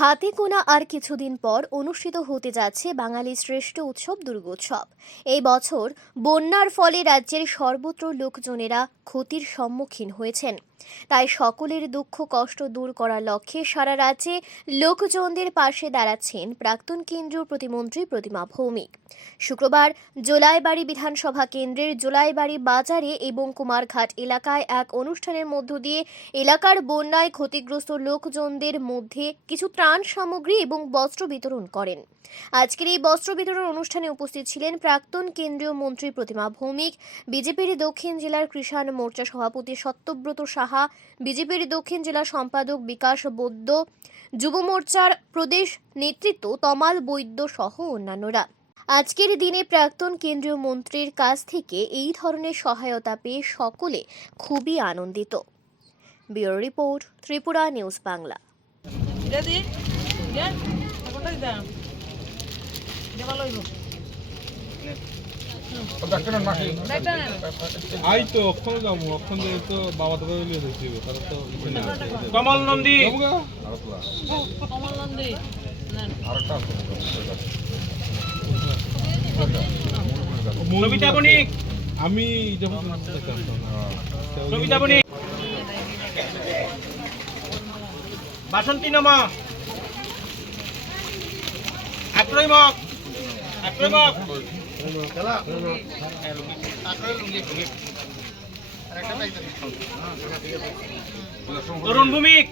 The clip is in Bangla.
হাতে গোনা আর কিছুদিন পর অনুষ্ঠিত হতে যাচ্ছে বাঙালির শ্রেষ্ঠ উৎসব দুর্গোৎসব। এই বছর বন্যার ফলে রাজ্যের সর্বত্র লোকজনেরা ক্ষতির সম্মুখীন হয়েছেন। তাই সকলের দুঃখ কষ্ট দূর করার লক্ষ্যে সারা রাজ্যে লোকজনদের পাশে দাঁড়াচ্ছেন প্রাক্তন কেন্দ্রীয় প্রতিমন্ত্রী প্রতিমা ভৌমিক। শুক্রবার জোলাইবাড়ি বিধানসভা কেন্দ্রের জোলাইবাড়ি বাজারে এবং কুমারঘাট এলাকায় এক অনুষ্ঠানের মধ্য দিয়ে এলাকার বন্যায় ক্ষতিগ্রস্ত লোকজনদের মধ্যে কিছু ত্রাণ সামগ্রী এবং বস্ত্র বিতরণ করেন। আজকের এই বস্ত্র বিতরণ অনুষ্ঠানে উপস্থিত ছিলেন প্রাক্তন কেন্দ্রীয় মন্ত্রী প্রতিমা ভৌমিক, বিজেপির দক্ষিণ জেলার কৃষাণ মোর্চা সভাপতি সত্যব্রত সাহা বিজেপির দক্ষিণ জেলা সম্পাদক বিকাশ বৈদ্য, যুব মোর্চার প্রদেশ নেতৃত্ব তমাল বৈদ্য সহ অন্যান্যরা। আজকের দিনে প্রাক্তন কেন্দ্রীয় মন্ত্রীর কাছ থেকে এই ধরনের সহায়তা পেয়ে সকলে খুবই আনন্দিত। Bureau report, Tripura news Bangla. I তো অক্ষণ যাব অক্ষণ দিয়ে তো বাবা তারা তো কমল নন্দী কমল নন্দী। নেন বণিক। আমি যখন সবিতা বণিক। বাসন্তী নমা। আক্রয় মক আক্রয় মক তরুণ ভূমিক!